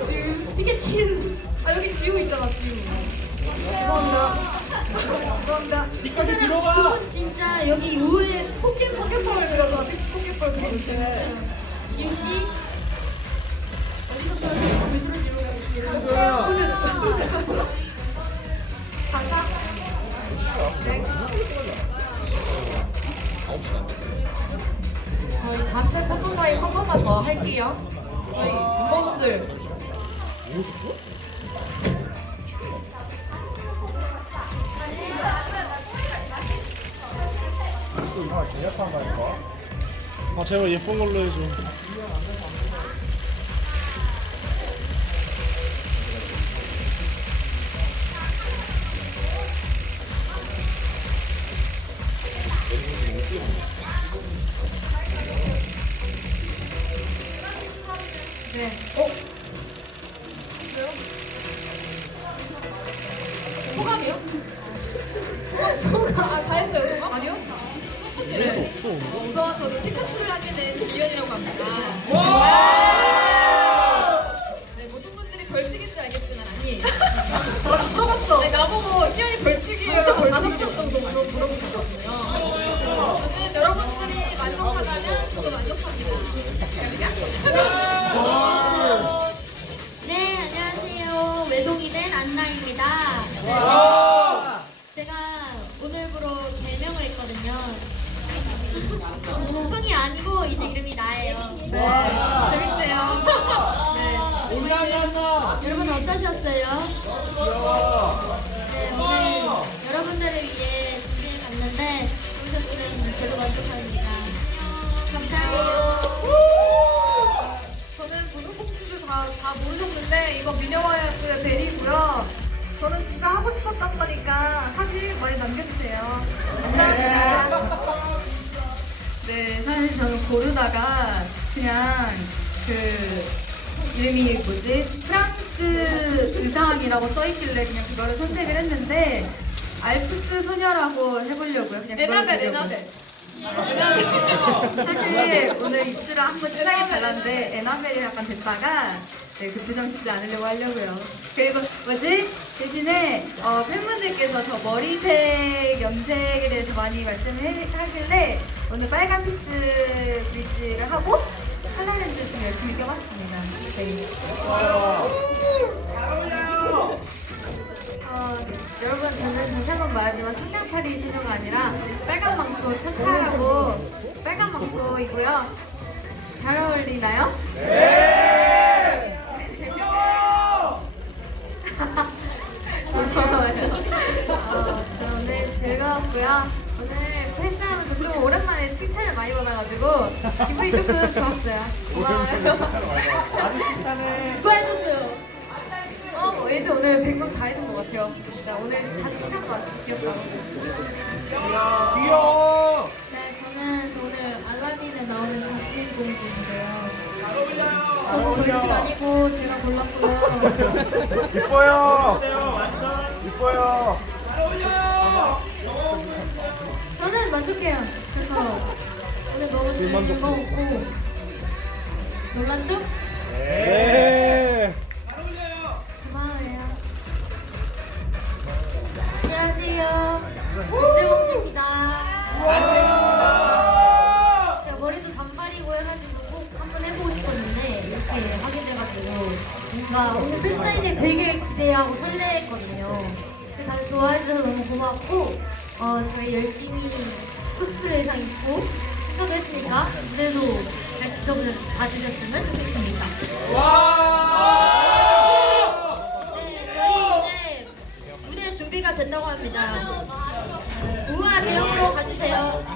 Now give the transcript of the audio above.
피카츄. 피카츄. 아 여기 지우 있잖아 지우. 감사합니다. 감사합니다. 니까지 들어봐. 그분 진짜 여기 우에 포켓 포켓볼 그려서 포켓볼 그리고 지우 씨. 지우 씨. 어디서 또 미술을 지우려고 지우. 가사. 네. 저희 단체 포토타임 한 번만 더 할게요. 저희 멤버분들 아 제발 예쁜 걸로 해줘. 네. 어? 소감? 아, 다 했어요, 소감? 아니요? 첫 번째. 네. 우선 저는 피카츄를 하게 된 기현이라고 합니다. 네, 했거든요. 성이 아니고 이제 이름이 나예요. 재밌네요. 네. 올라간다. 여러분 어떠셨어요? 네, 오늘 여러분들을 위해 준비해 봤는데 보셨으면 저도 만족합니다. 감사합니다. 저는 무슨 다, 다 모르셨는데 이거 미녀와의 벨이고요. 저는 진짜 하고 싶었던 거니까 사진 많이 남겨주세요. 감사합니다. 네, 사실 저는 고르다가 그냥 그 이름이 뭐지? 프랑스 의상이라고 써있길래 그냥 그거를 선택을 했는데 알프스 소녀라고 해보려고요. 그냥 보려고요. 에나벨. 사실 오늘 입술을 한번 진하게 발랐는데 에나벨이 약간 됐다가 네, 그 표정 짓지 않으려고 하려고요. 그리고 뭐지? 대신에 어, 팬분들께서 저 머리색, 염색에 대해서 많이 말씀을 해- 하길래 오늘 빨간 피스 브릿지를 하고 컬러렌즈 좀 열심히 껴봤습니다. 네. 어, 여러분 저는 다시 한 번 말하지만 성냥팔이 소녀가 아니라 빨간 망토 차차라고 빨간 망토이고요. 잘 어울리나요? 네. 즐거웠고요. 오늘 헬스하면서 좀 오랜만에 칭찬을 많이 받아가지고 기분이 조금 좋았어요. 고마워요. 수고해주세요. 어, 뭐 애들 오늘 100명 다 해준 것 같아요. 진짜 오늘 다 칭찬 받았어요. 귀엽다고. 귀여워. 네, 저는 오늘 알라딘에 나오는 자스민 공주인데요. 저는 벌칙 아니고 제가 골랐고요. 이뻐요. 이뻐요. 저는 만족해요. 그래서 오늘 너무 즐거웠고 놀랐죠? 네. 안녕하세요. 박세봉입니다. 제가 머리도 단발이고 해가지고 꼭 한번 해보고 싶었는데 이렇게 하게 돼가지고 뭔가 오늘 팬사인회 되게 기대하고 설레했거든요. 다들 좋아해주셔서 너무 고맙고 어, 저희 열심히 코스프레 의상 입고 행사도 했으니까 무대도 잘 지켜봐주셨으면 좋겠습니다. 네, 저희 이제 무대 준비가 된다고 합니다. 우아 대형으로 가주세요.